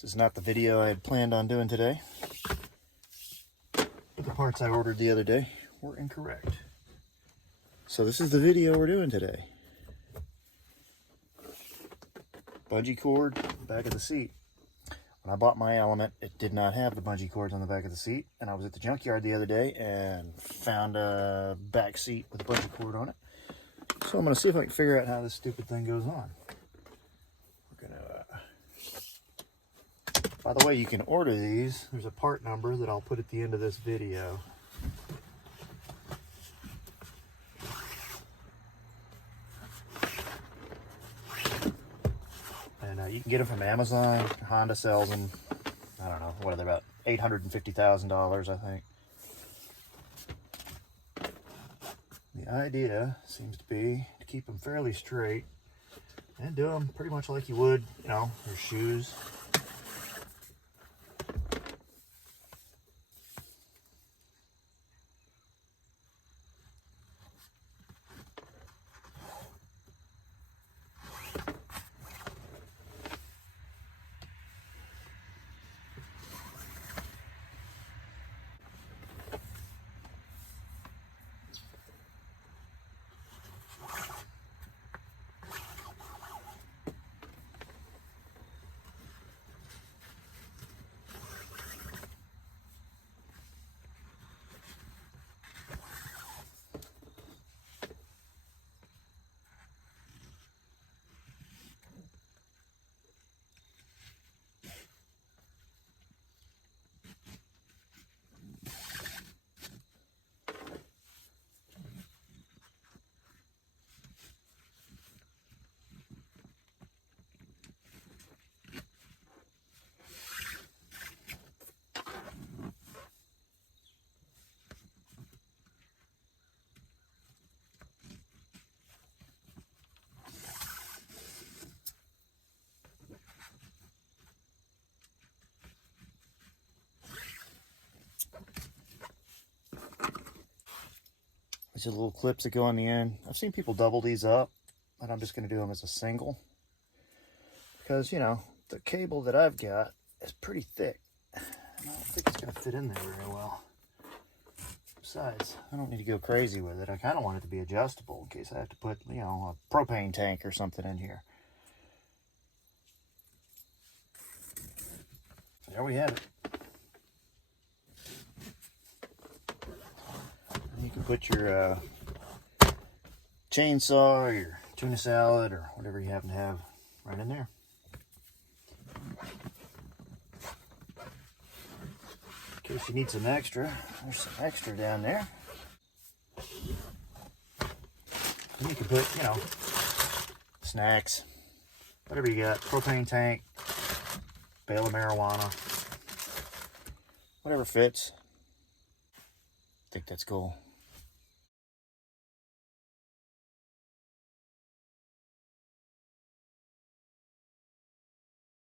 This is not the video I had planned on doing today, but the parts I ordered the other day were incorrect. So this is the video we're doing today. Bungee cord, back of the seat. When I bought my Element, it did not have the bungee cords on the back of the seat, and I was at the junkyard the other day and found a back seat with a bungee cord on it. So I'm going to see if I can figure out how this stupid thing goes on. We're going to by the way, you can order these. There's a part number that I'll put at the end of this video. And you can get them from Amazon. Honda sells them. I don't know, what are they, about $850,000, I think. The idea seems to be to keep them fairly straight and do them pretty much like you would, you know, your shoes. These are little clips that go on the end. I've seen people double these up, but I'm just going to do them as a single. Because, you know, the cable that I've got is pretty thick. I don't think it's going to fit in there very well. Besides, I don't need to go crazy with it. I kind of want it to be adjustable in case I have to put, you know, a propane tank or something in here. There we have it. You can put your chainsaw or your tuna salad or whatever you happen to have right in there. In case you need some extra, there's some extra down there. And you can put, you know, snacks, whatever you got, propane tank, bale of marijuana, whatever fits. I think that's cool.